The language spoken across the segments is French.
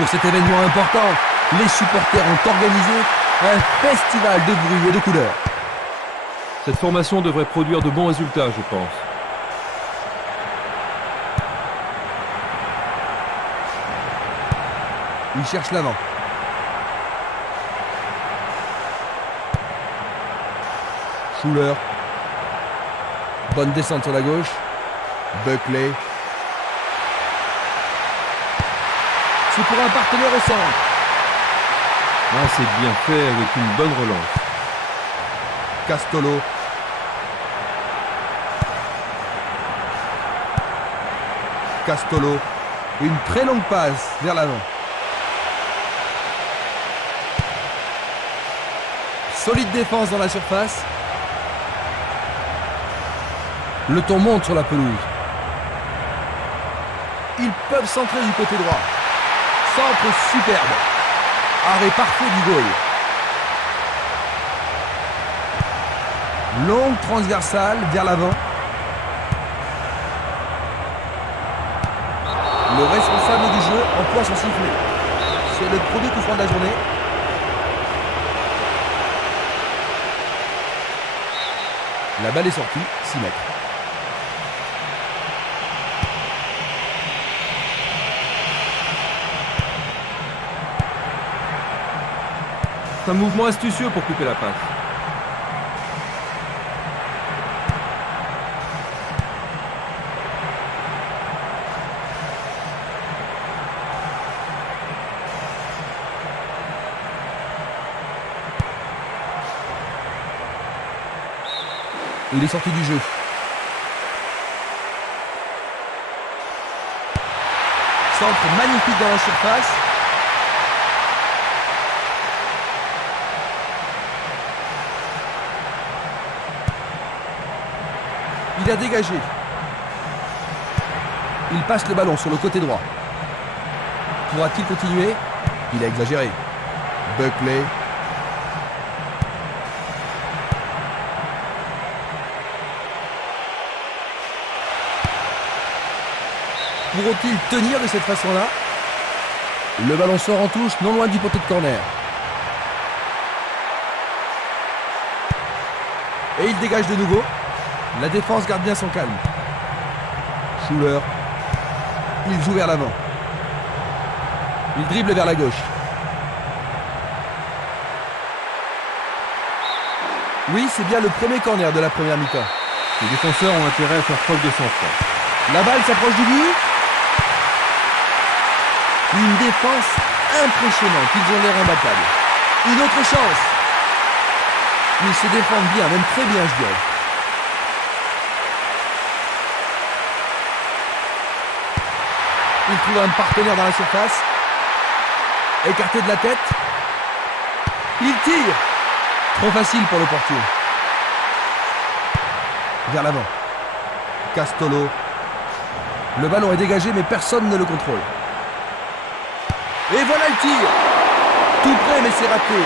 Pour cet événement important, les supporters ont organisé un festival de bruit et de couleurs. Cette formation devrait produire de bons résultats, je pense. Il cherche l'avant. Schuller. Bonne descente sur la gauche. Buckley. C'est pour un partenaire au centre. Ah, c'est bien fait avec une bonne relance. Castolo. Castolo. Une très longue passe vers l'avant. Solide défense dans la surface. Le ton monte sur la pelouse. Ils peuvent centrer du côté droit. Centre superbe. Arrêt parfait du goal. Longue transversale vers l'avant. Le responsable du jeu emploie son sifflet. C'est le premier coup franc de la journée. La balle est sortie, 6 mètres. C'est un mouvement astucieux pour couper la passe. Il est sorti du jeu. Centre magnifique dans la surface. Il a dégagé. Il passe le ballon sur le côté droit. Pourra-t-il continuer? Il a exagéré. Buckley. Pourront-ils tenir de cette façon-là? Le ballon sort en touche, non loin du poteau de corner. Et il dégage de nouveau. La défense garde bien son calme. Schuller. Il joue vers l'avant. Il dribble vers la gauche. Oui, c'est bien le premier corner de la première mi-temps. Les défenseurs ont intérêt à faire preuve de sang-froid. La balle s'approche du but. Une défense impressionnante. Ils ont l'air imbattables. Une autre chance. Ils se défendent bien, même très bien, je dirais. Il trouve un partenaire dans la surface. Écarté de la tête. Il tire. Trop facile pour le portier. Vers l'avant. Castolo. Le ballon est dégagé, mais personne ne le contrôle. Et voilà le tir. Tout près, mais c'est raté.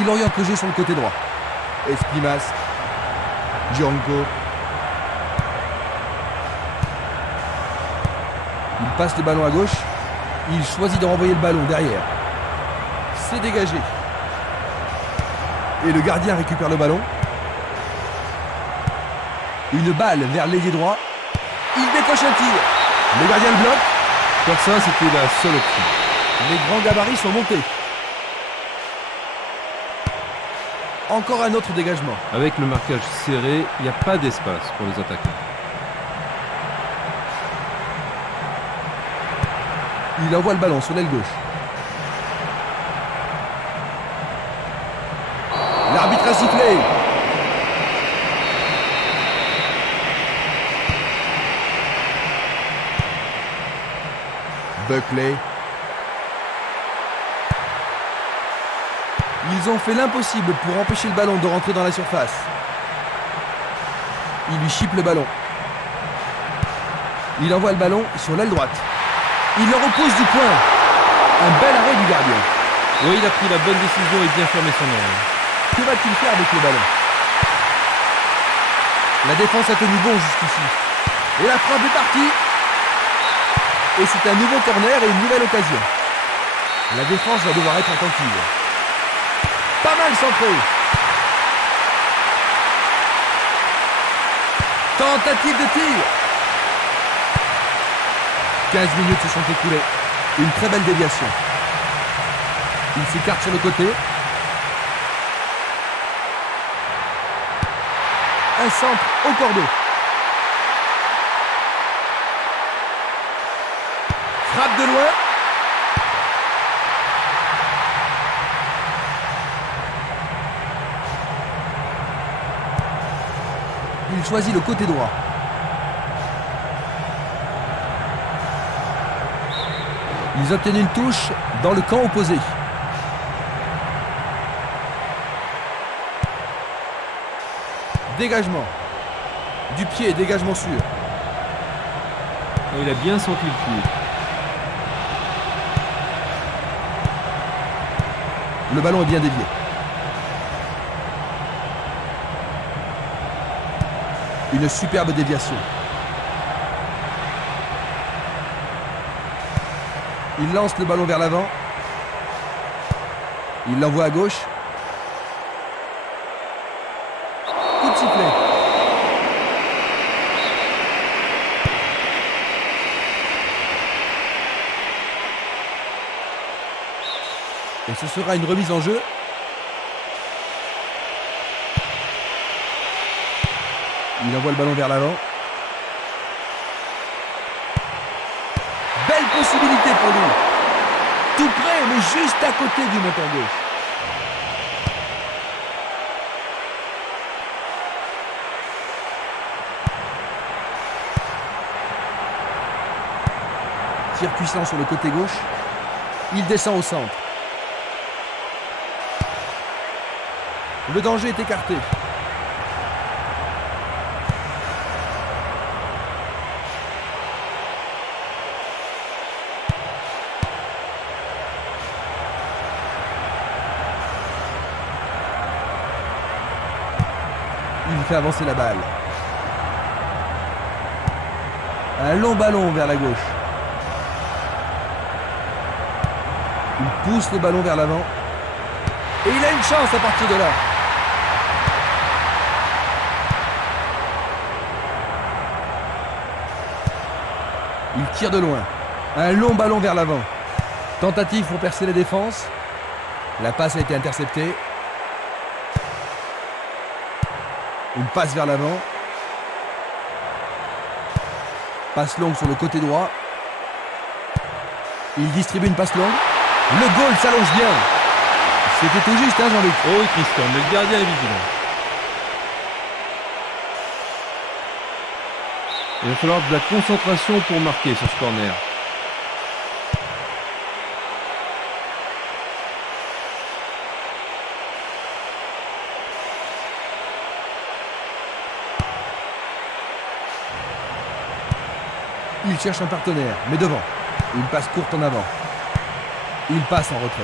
Il oriente le jeu sur le côté droit. Espimas. Gianco. Il passe le ballon à gauche. Il choisit de renvoyer le ballon derrière. C'est dégagé. Et le gardien récupère le ballon. Une balle vers l'ailier droit. Il décoche un tir. Le gardien le bloque. Faire ça, c'était la seule option. Les grands gabarits sont montés. Encore un autre dégagement. Avec le marquage serré, il n'y a pas d'espace pour les attaquants. Il envoie le ballon sur l'aile gauche. L'arbitre a sifflé. Buckley. Ils ont fait l'impossible pour empêcher le ballon de rentrer dans la surface. Il lui chipe le ballon. Il envoie le ballon sur l'aile droite. Il le repousse du point. Un bel arrêt du gardien. Oui, il a pris la bonne décision et bien fermé son oreille. Que va-t-il faire avec le ballon? La défense a tenu bon jusqu'ici. Et la frappe est partie. Et c'est un nouveau corner et une nouvelle occasion. La défense va devoir être attentive. Pas mal centré. Tentative de tir. 15 minutes se sont écoulées. Une très belle déviation. Il s'écarte sur le côté. Un centre au cordeau. Frappe de loin. Il choisit le côté droit. Ils obtiennent une touche dans le camp opposé. Dégagement. Du pied, dégagement sûr. Il a bien senti le pied. Le ballon est bien dévié. Une superbe déviation. Il lance le ballon vers l'avant. Il l'envoie à gauche. Coup de sifflet. Et ce sera une remise en jeu. Il envoie le ballon vers l'avant. Belle possibilité pour lui. Tout près, mais juste à côté du montant gauche. Tir puissant sur le côté gauche. Il descend au centre. Le danger est écarté. Il fait avancer la balle. Un long ballon vers la gauche. Il pousse le ballon vers l'avant. Et il a une chance à partir de là. Il tire de loin. Un long ballon vers l'avant. Tentative pour percer la défense. La passe a été interceptée. Une passe vers l'avant. Passe longue sur le côté droit. Il distribue une passe longue. Le goal s'allonge bien. C'était tout juste, hein, Jean-Luc? Oh oui, Christian, mais le gardien est vigilant. Il va falloir de la concentration pour marquer sur ce corner. Il cherche un partenaire, mais devant. Une passe courte en avant. Il passe en retrait.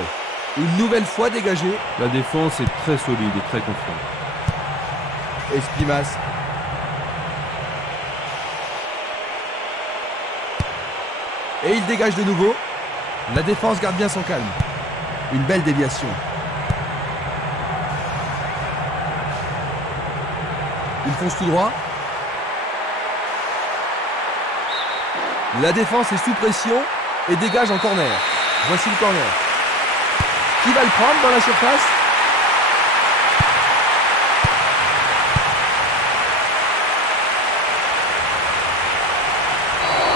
Une nouvelle fois dégagé. La défense est très solide et très confiante. Espimas. Et il dégage de nouveau. La défense garde bien son calme. Une belle déviation. Il fonce tout droit. La défense est sous pression et dégage en corner. Voici le corner. Qui va le prendre dans la surface?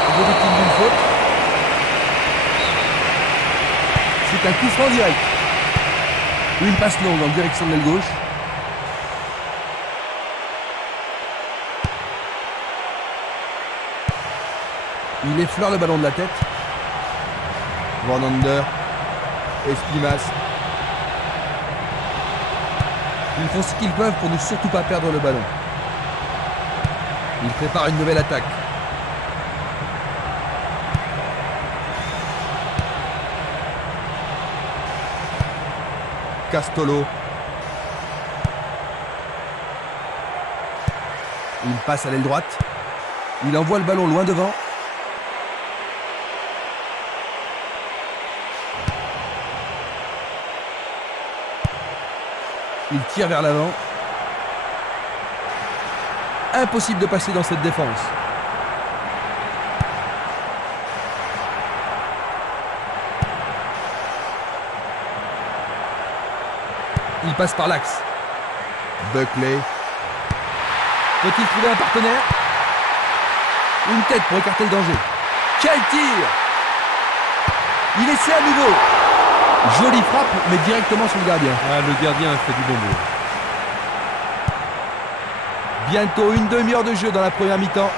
On peut victime d'une faute. C'est un coup franc direct. Une passe longue en direction de l'aile gauche. Il effleure le ballon de la tête. Van Ander. Espimas. Ils font ce qu'ils peuvent pour ne surtout pas perdre le ballon. Ils préparent une nouvelle attaque. Castolo. Il passe à l'aile droite. Il envoie le ballon loin devant. Il tire vers l'avant. Impossible de passer dans cette défense. Il passe par l'axe. Buckley. Peut-il trouver un partenaire? Une tête pour écarter le danger. Quel tir! Il essaie à nouveau. Jolie frappe, mais directement sur le gardien. Ah, le gardien a fait du bon boulot. Bientôt une demi-heure de jeu dans la première mi-temps.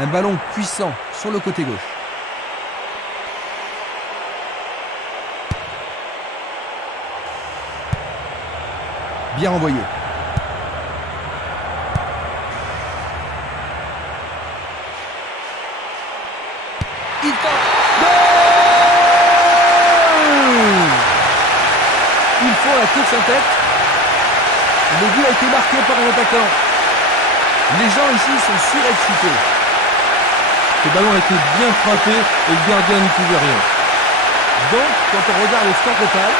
Un ballon puissant sur le côté gauche. Bien envoyé. Il tente. Goal! Ils font la course en tête. Le but a été marqué par un attaquant. Les gens ici sont surexcités. Ce ballon a été bien frappé et le gardien n'y pouvait rien. Donc, quand on regarde le score total,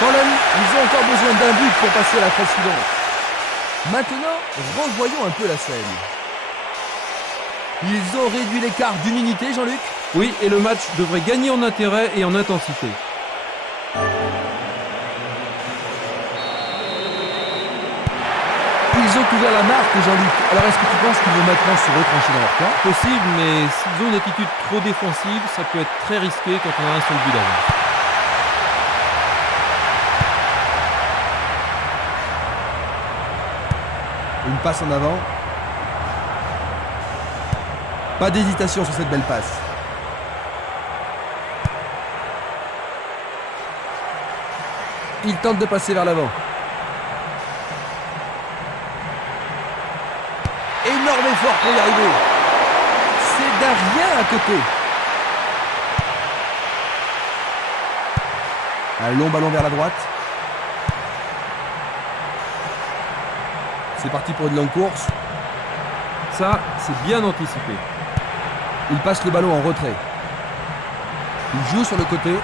Colin, ils ont encore besoin d'un but pour passer à la phase suivante. Maintenant, revoyons un peu la scène. Ils ont réduit l'écart d'une unité, Jean-Luc. Oui, et le match devrait gagner en intérêt et en intensité. Ils ont ouvert la marque, Jean-Luc. Alors est-ce que tu penses qu'ils vont maintenant se retrancher dans leur camp? Possible, mais s'ils ont une attitude trop défensive, ça peut être très risqué quand on a un seul but d'avance. Une passe en avant. Pas d'hésitation sur cette belle passe. Il tente de passer vers l'avant. Énorme effort pour y arriver. C'est d'un rien à côté. Un long ballon vers la droite. C'est parti pour une longue course. Ça, c'est bien anticipé. Il passe le ballon en retrait. Il joue sur le côté.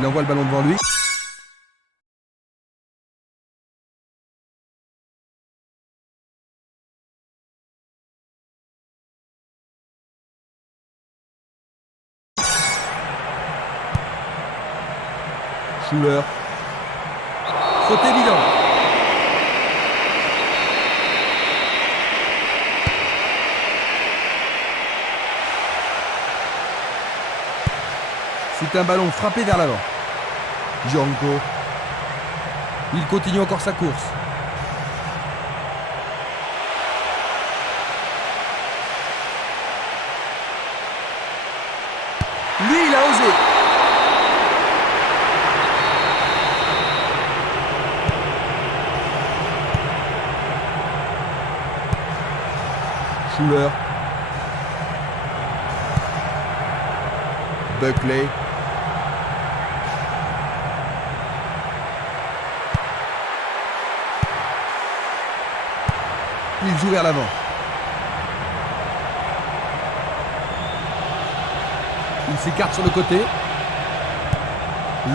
Il envoie le ballon devant lui. Schuller. Faute évidente. C'est un ballon frappé vers l'avant. Django. Il continue encore sa course. Lui, il a osé. Schuller. Buckley. Il joue vers l'avant. Il s'écarte sur le côté.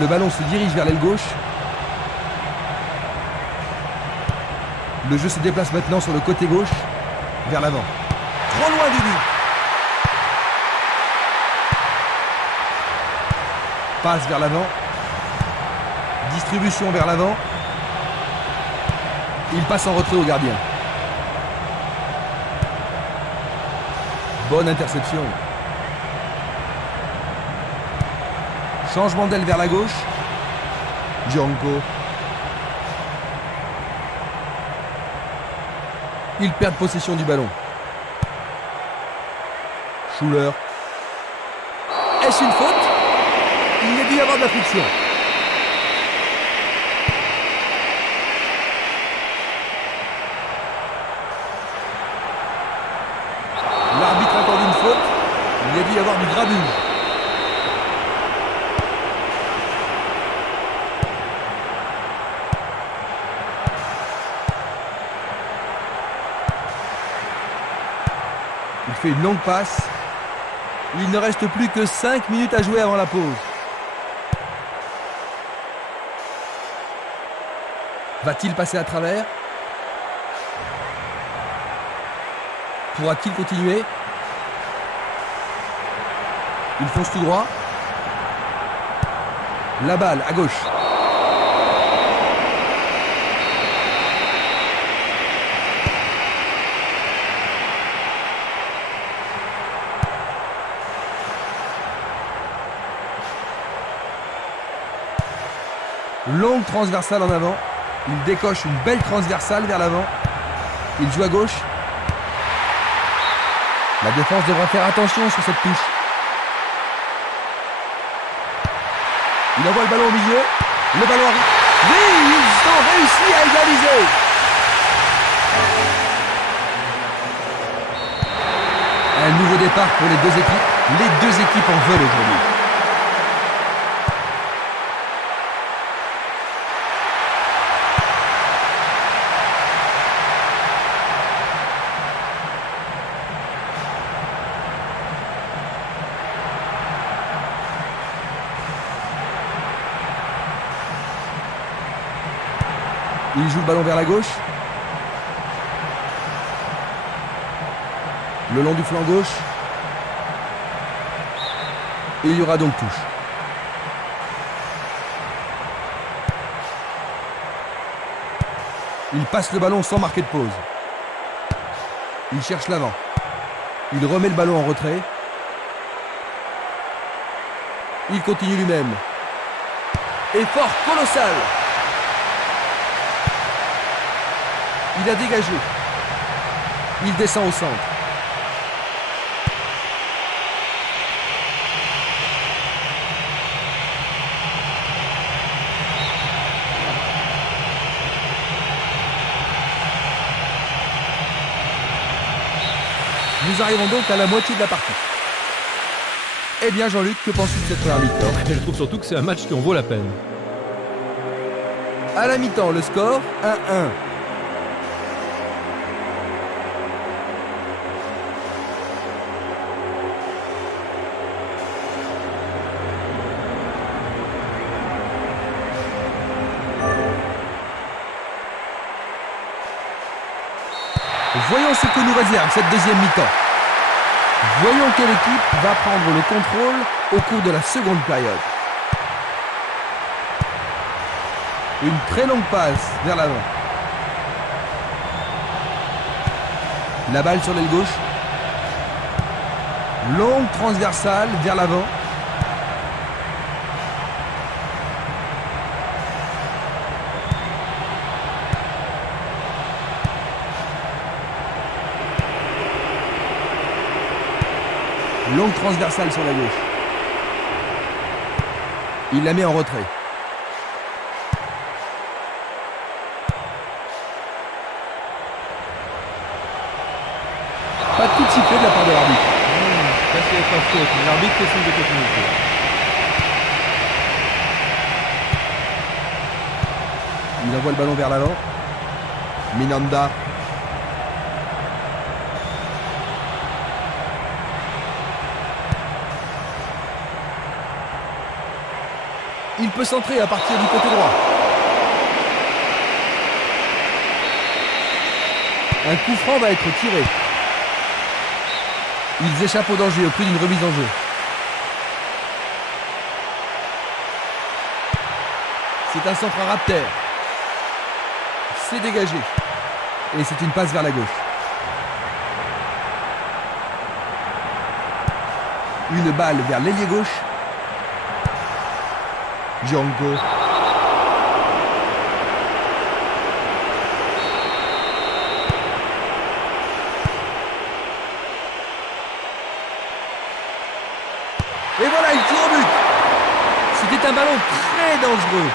Le ballon se dirige vers l'aile gauche. Le jeu se déplace maintenant sur le côté gauche, vers l'avant. Trop loin du but. Passe vers l'avant. Distribution vers l'avant. Il passe en retrait au gardien. Bonne interception. Changement d'aile vers la gauche. Django. Ils perdent possession du ballon. Schuller. Est-ce une faute? Il y a dû y avoir de la friction. L'arbitre accorde une faute. Il y a dû y avoir du grabuge. Il fait une longue passe. Il ne reste plus que 5 minutes à jouer avant la pause. Va-t-il passer à travers? Pourra-t-il continuer? Il fonce tout droit. La balle à gauche. Longue transversale en avant. Il décoche une belle transversale vers l'avant. Il joue à gauche. La défense devra faire attention sur cette touche. Il envoie le ballon au milieu. Le ballon arrive. Oui, ils ont réussi à égaliser. Un nouveau départ pour les deux équipes. Les deux équipes en veulent aujourd'hui. Il joue le ballon vers la gauche. Le long du flanc gauche. Et il y aura donc touche. Il passe le ballon sans marquer de pause. Il cherche l'avant. Il remet le ballon en retrait. Il continue lui-même. Effort colossal. Il a dégagé. Il descend au centre. Nous arrivons donc à la moitié de la partie. Eh bien Jean-Luc, que penses-tu de cette première mi-temps? Je trouve surtout que c'est un match qui en vaut la peine. À la mi-temps, le score 1-1. Voyons ce que nous réserve cette deuxième mi-temps. Voyons quelle équipe va prendre le contrôle au cours de la seconde période. Une très longue passe vers l'avant. La balle sur l'aile gauche. Longue transversale vers l'avant. Longue transversale sur la gauche. Il la met en retrait. Pas de coup sifflet de la part de l'arbitre. Ça c'est pas faute, mais l'arbitre fait signe de continuité. Il envoie le ballon vers l'avant. Minanda. Il peut centrer à partir du côté droit. Un coup franc va être tiré. Ils échappent au danger au prix d'une remise en jeu. C'est un centre à ras de terre. C'est dégagé. Et c'est une passe vers la gauche. Une balle vers l'ailier gauche. Django. Et voilà, il tire au but. C'était un ballon très dangereux.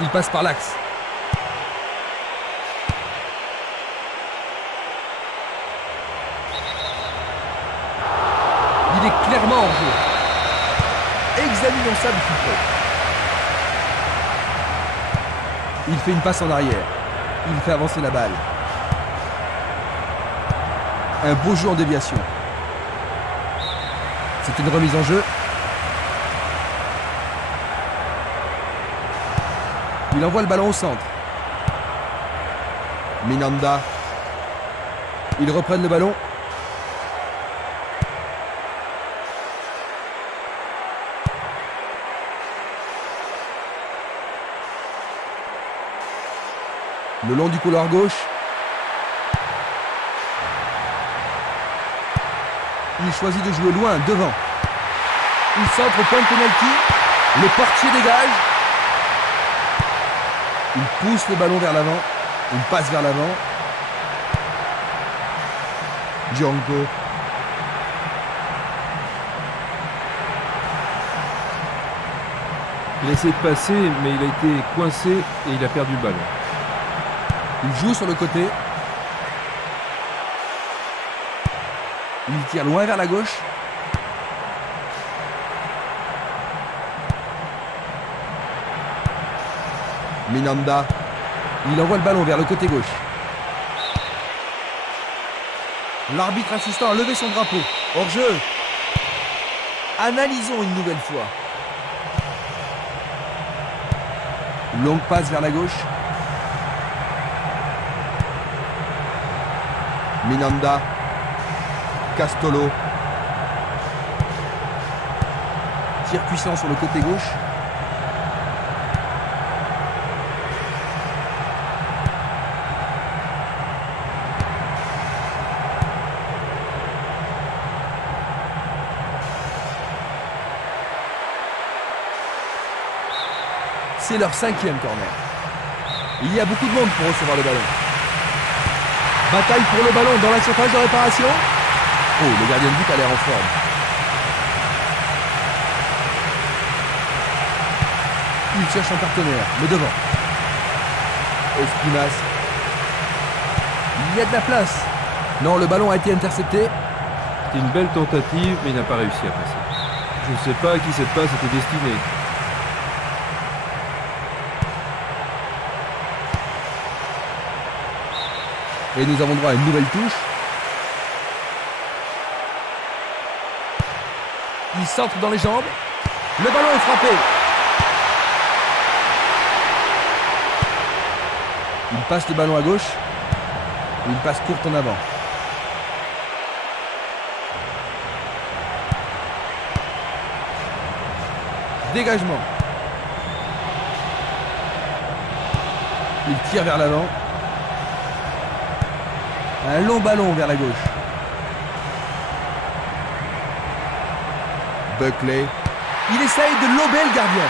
Il passe par l'axe. Il est clairement en jeu. Examinons ça de plus près. Il fait une passe en arrière. Il fait avancer la balle. Un beau jeu en déviation. C'est une remise en jeu. Il envoie le ballon au centre. Minanda. Ils reprennent le ballon. Le long du couloir gauche. Il choisit de jouer loin, devant. Il centre au point de pénalty. Le portier dégage. Il pousse le ballon vers l'avant. Il passe vers l'avant. Django. Il a essayé de passer, mais il a été coincé et il a perdu le ballon. Il joue sur le côté. Il tire loin vers la gauche. Minanda. Il envoie le ballon vers le côté gauche. L'arbitre assistant a levé son drapeau. Hors jeu. Analysons une nouvelle fois. Longue passe vers la gauche. Minanda. Castolo. Tir puissant sur le côté gauche. C'est leur 5e corner. Il y a beaucoup de monde pour recevoir le ballon. Bataille pour le ballon dans la surface de réparation. Oh, le gardien de but a l'air en forme. Il cherche un partenaire, mais devant. Espinas. Il y a de la place. Non, le ballon a été intercepté. C'était une belle tentative, mais il n'a pas réussi à passer. Je ne sais pas à qui cette passe était destinée. Et nous avons droit à une nouvelle touche. Il centre dans les jambes. Le ballon est frappé. Il passe le ballon à gauche. Une passe courte en avant. Dégagement. Il tire vers l'avant. Un long ballon vers la gauche. Buckley. Il essaye de lober le gardien.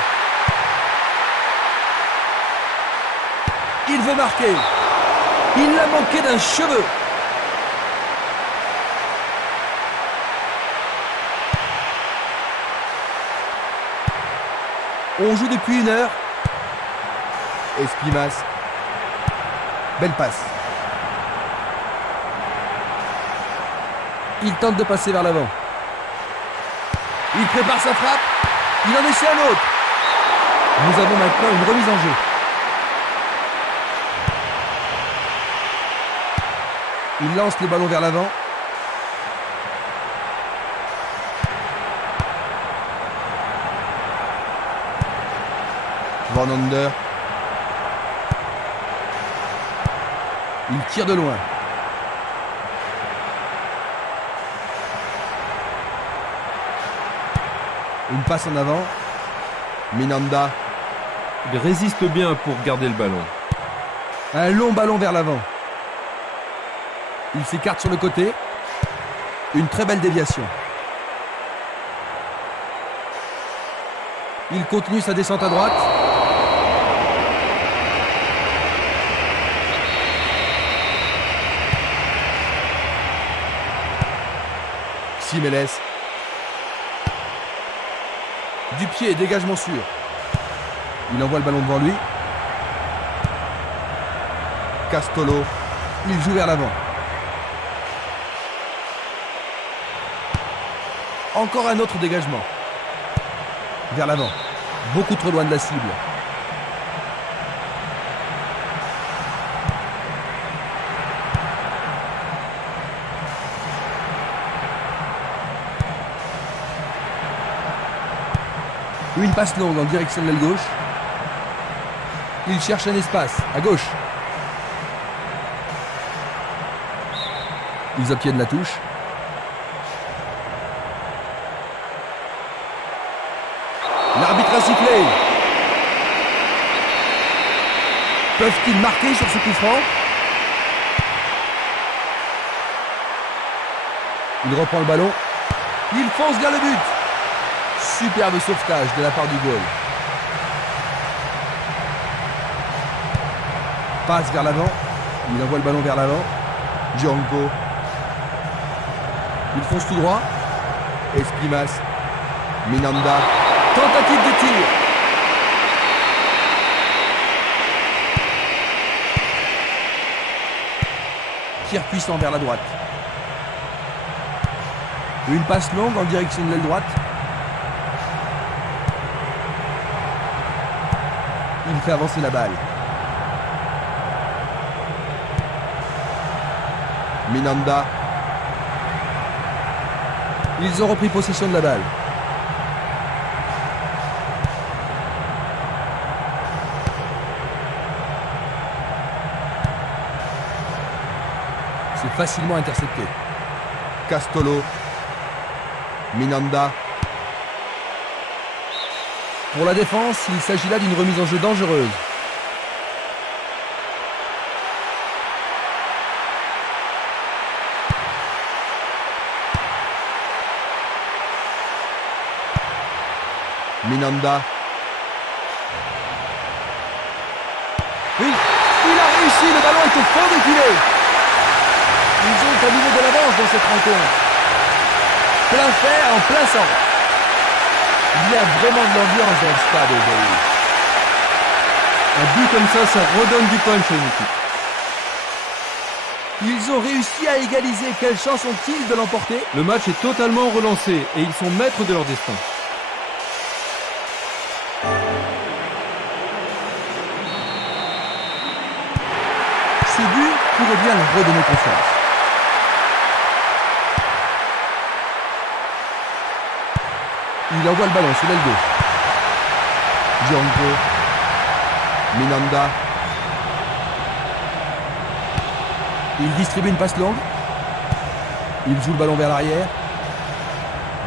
Il veut marquer. Il l'a manqué d'un cheveu. On joue depuis 1 heure. Esquimas. Belle passe. Il tente de passer vers l'avant. Il prépare sa frappe. Il en essaie un autre. Nous avons maintenant une remise en jeu. Il lance le ballon vers l'avant. Van Ander. Il tire de loin. Une passe en avant. Minanda. Il résiste bien pour garder le ballon. Un long ballon vers l'avant. Il s'écarte sur le côté. Une très belle déviation. Il continue sa descente à droite. Simeles. Du pied, dégagement sûr. Il envoie le ballon devant lui. Castolo. Il joue vers l'avant. Encore un autre dégagement. Vers l'avant. Beaucoup trop loin de la cible. Une passe longue en direction de l'aile gauche. Il cherche un espace, à gauche. Ils obtiennent la touche. L'arbitre a sifflé. Peuvent-ils marquer sur ce coup franc? Il reprend le ballon. Il fonce vers le but. Superbe sauvetage de la part du goal. Passe vers l'avant. Il envoie le ballon vers l'avant. Django. Il fonce tout droit. Esquimas. Minanda. Tentative de tir. Tir puissant vers la droite. Une passe longue en direction de l'aile droite. Il fait avancer la balle. Minanda. Ils ont repris possession de la balle. C'est facilement intercepté. Castolo. Minanda. Pour la défense, il s'agit là d'une remise en jeu dangereuse. Minanda. Oui, il a réussi, le ballon est au fond du filet. Ils ont à nouveau de l'avance dans cette rencontre. Plein fer en plein centre. Il y a vraiment de l'ambiance dans le stade aujourd'hui. Un but comme ça redonne du punch à une équipe. Ils ont réussi à égaliser. Quelle chance ont-ils de l'emporter? Le match est totalement relancé et ils sont maîtres de leur destin. Ce but pourrait bien leur redonner confiance. Il envoie le ballon sur l'aile gauche. Django. Minanda. Il distribue une passe longue. Il joue le ballon vers l'arrière.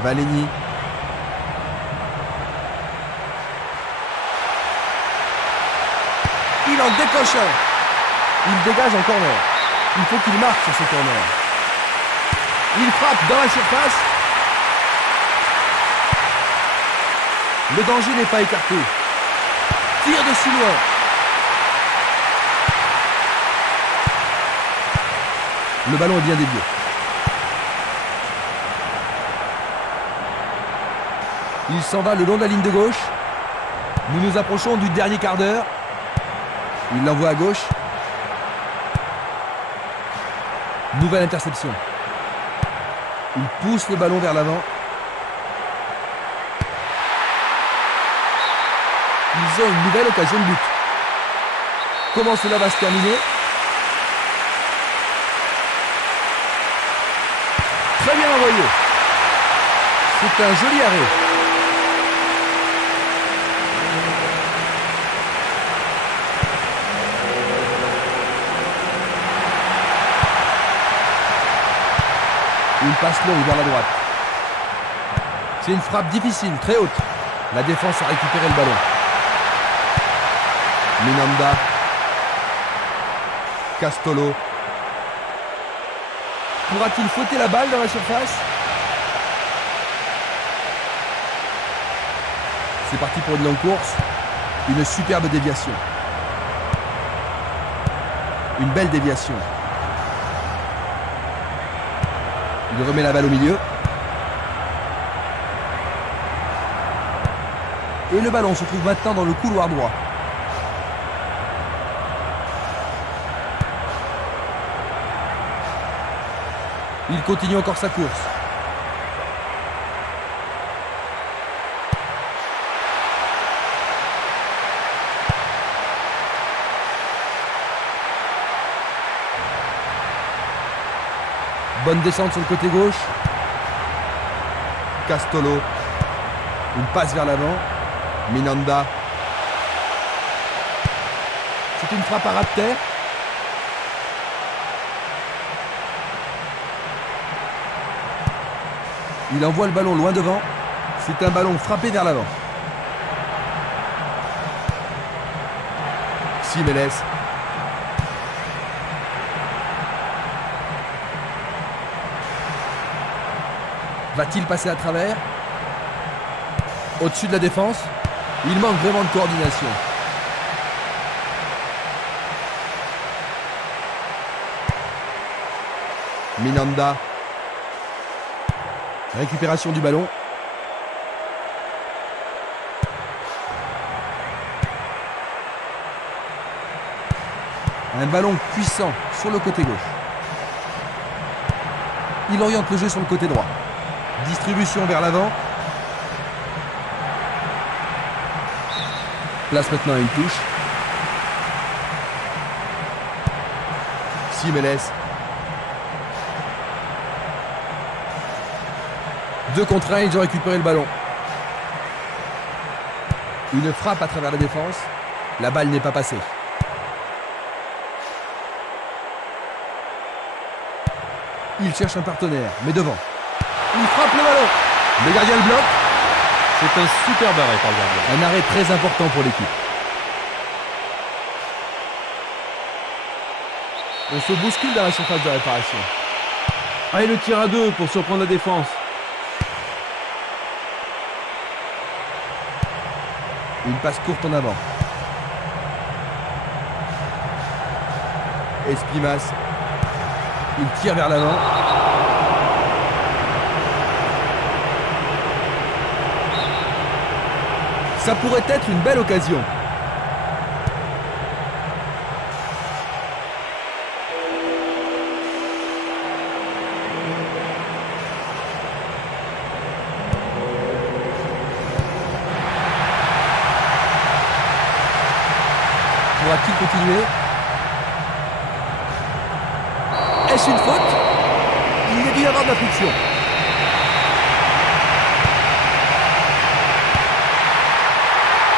Valeni. Il en décoche un. Il dégage en corner. Il faut qu'il marque sur ce corner. Il frappe dans la surface. Le danger n'est pas écarté. Tire de si loin. Le ballon est bien dévié. Il s'en va le long de la ligne de gauche. Nous nous approchons du dernier quart d'heure. Il l'envoie à gauche. Nouvelle interception. Il pousse le ballon vers l'avant. Ils ont une nouvelle occasion de but. Comment cela va se terminer? Très bien envoyé. C'est un joli arrêt. Une passe longue vers la droite. C'est une frappe difficile, très haute. La défense a récupéré le ballon. Minanda. Castolo. Pourra-t-il fauter la balle dans la surface? C'est parti pour une longue course. Une superbe déviation. Une belle déviation. Il remet la balle au milieu. Et le ballon se trouve maintenant dans le couloir droit. Il continue encore sa course. Bonne descente sur le côté gauche. Castolo. Une passe vers l'avant. Minanda. C'est une frappe à ras de terre. Il envoie le ballon loin devant. C'est un ballon frappé vers l'avant. Simeles. Va-t-il passer à travers? Au-dessus de la défense? Il manque vraiment de coordination. Minanda. Récupération du ballon. Un ballon puissant sur le côté gauche. Il oriente le jeu sur le côté droit. Distribution vers l'avant. Place maintenant à une touche. Simeles. 2 contre 1, ils ont récupéré le ballon. Une frappe à travers la défense. La balle n'est pas passée. Il cherche un partenaire, mais devant. Il frappe le ballon. Le gardien le bloque. C'est un superbe arrêt par le gardien. Un arrêt très important pour l'équipe. On se bouscule dans la surface de réparation. Ah, et le tir à 2 pour surprendre la défense. Une passe courte en avant. Espimas. Il tire vers l'avant. Ça pourrait être une belle occasion. Pourra-t-il continuer? Est-ce une faute? Il y a dû y avoir de la friction.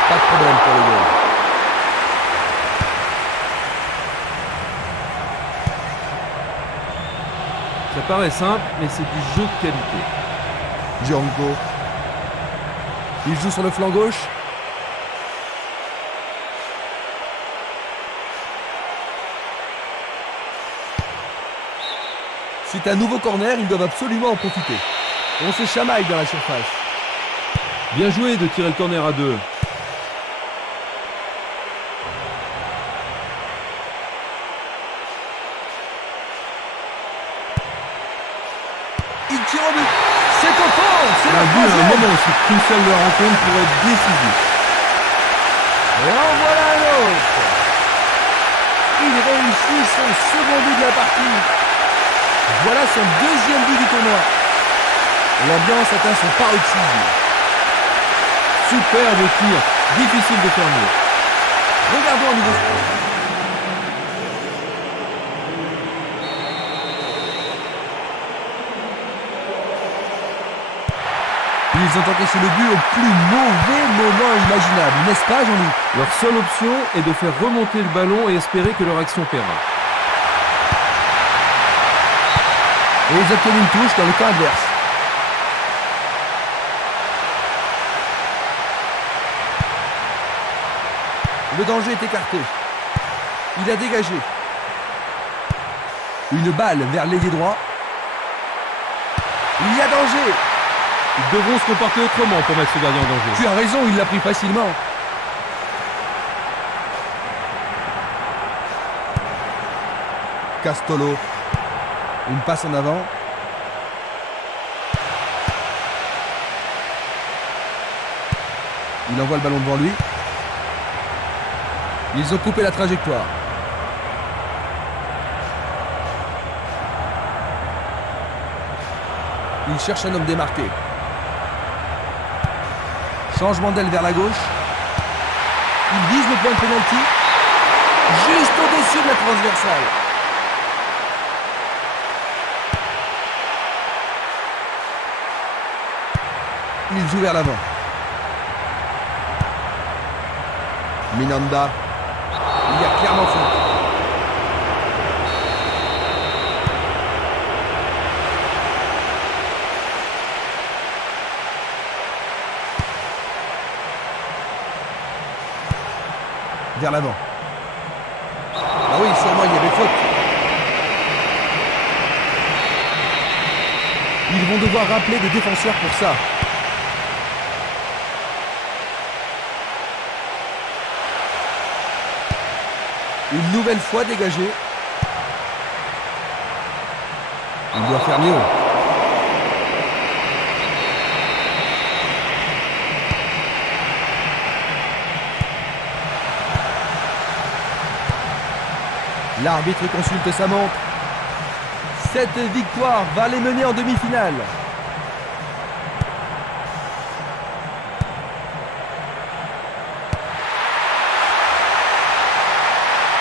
Pas de problème pour le goal. Ça paraît simple, mais c'est du jeu de qualité. Django. Il joue sur le flanc gauche. C'est un nouveau corner, ils doivent absolument en profiter. On se chamaille dans la surface. Bien joué de tirer le corner à 2. Il tire au but. C'est au fond. C'est Un la but à un troisième. moment aussi crucial de la rencontre pour être décisif. Et en voilà un autre. Il réussit son second but de la partie. Voilà son deuxième but du tournoi. L'ambiance atteint son paroxysme. Superbe tir, difficile de faire mieux. Regardons un nouveau score. Ils ont encaissé le but au plus mauvais moment imaginable, n'est-ce pas Jean-Luc? Leur seule option est de faire remonter le ballon et espérer que leur action paiera. Et ils obtiennent une touche dans le camp adverse. Le danger est écarté. Il a dégagé. Une balle vers l'ailier droit. Il y a danger. Ils devront se comporter autrement pour mettre ce gardien en danger. Tu as raison, il l'a pris facilement. Castolo. Une passe en avant. Il envoie le ballon devant lui. Ils ont coupé la trajectoire. Il cherche un homme démarqué. Changement d'aile vers la gauche. Il vise le point de pénalty. Juste au-dessus de la transversale. Il joue vers l'avant. Minanda. Il y a clairement faute. Vers l'avant. Ah oui, sûrement il y avait faute. Ils vont devoir rappeler des défenseurs pour ça. Une nouvelle fois dégagé. Il doit faire mieux. L'arbitre consulte sa montre. Cette victoire va les mener en demi-finale.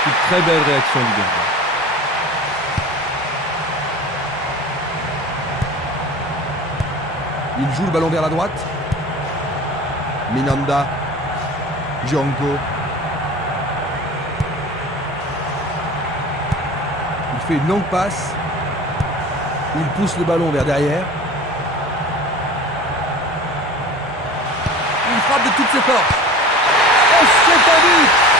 Une très belle réaction du gardien. Il joue le ballon vers la droite. Minanda. Django. Il fait une longue passe. Il pousse le ballon vers derrière. Il frappe de toutes ses forces. Et c'est un but!